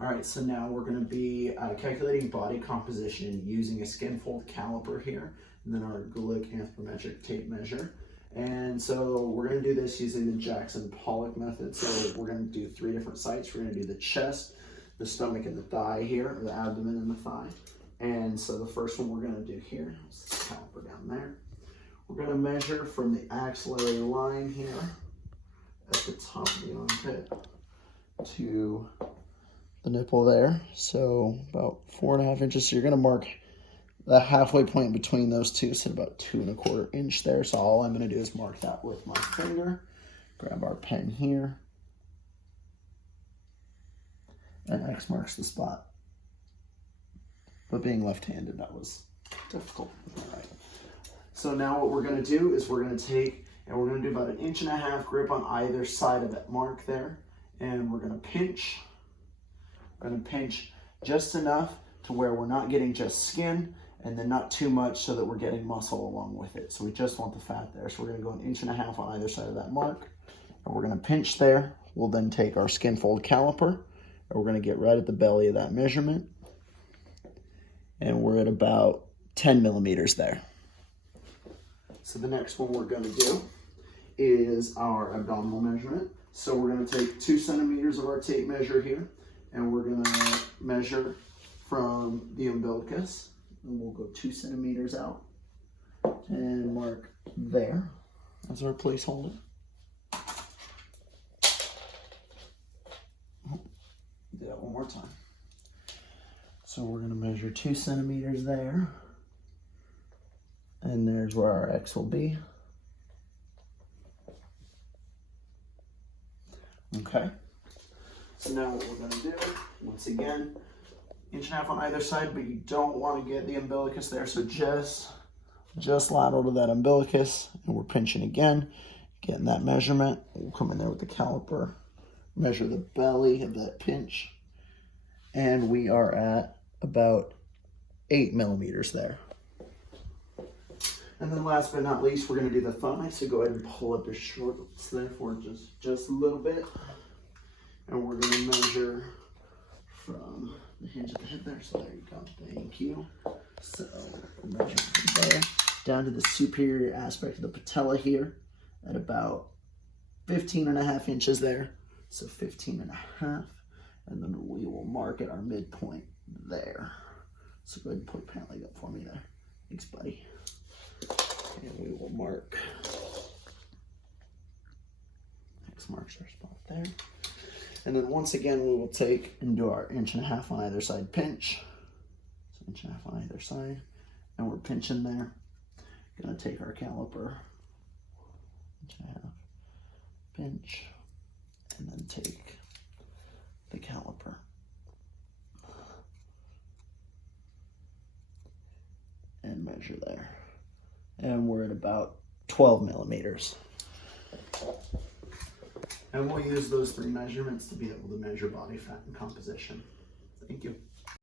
All right, so now we're going to be calculating body composition using a Skinfold caliper here, and then our Gulick anthropometric tape measure. And so we're going to do this using the Jackson Pollock method. So we're going to do 3 different sites. We're going to do the chest, the stomach, and the thigh here, or the abdomen and the thigh. And so the first one we're going to do here is the caliper down there. We're going to measure from the axillary line here at the top of the armpit to the nipple there. So about 4.5 inches. So you're going to mark the halfway point between those two, so about 2¼ inch there. So all I'm going to do is mark that with my finger. Grab our pen here. And X marks the spot. But being left-handed, that was difficult. All right. So now what we're going to do is we're going to take, and we're going to do about 1.5 inch grip on either side of that mark there. And we're going to pinch. We're going to pinch just enough to where we're not getting just skin, and then not too much so that we're getting muscle along with it. So we just want the fat there. So we're going to go 1.5 inches on either side of that mark. And we're going to pinch there. We'll then take our Skinfold caliper, and we're going to get right at the belly of that measurement. And we're at about 10 millimeters there. So the next one we're going to do is our abdominal measurement. So we're going to take 2 centimeters of our tape measure here, and we're going to measure from the umbilicus. And we'll go 2 centimeters out and mark there as our placeholder. Do that one more time. So we're going to measure 2 centimeters there. And there's where our X will be. Okay. So now what we're going to do, once again, 1.5 inches on either side, but you don't want to get the umbilicus there. So just lateral to that umbilicus, and we're pinching again, getting that measurement. We'll come in there with the caliper, measure the belly of that pinch, and we are at about 8 millimeters there. And then last but not least, we're going to do the thigh. So go ahead and pull up your shorts there for just a little bit. And we're going to measure from the hinge of the hip there. So there you go. Thank you. So we'll measure from there down to the superior aspect of the patella here at about 15.5 inches there. So 15.5. And then we will mark at our midpoint there. So go ahead and put your pant leg up for me there. Thanks, buddy. And we will mark. X marks our spot there. And then once again, we will take and do our 1.5 inches on either side pinch. So 1.5 inches on either side. And we're pinching there. Gonna take our caliper. 1.5 inches pinch. And then take the caliper. And measure there. And we're at about 12 millimeters. And we'll use those 3 measurements to be able to measure body fat and composition. Thank you.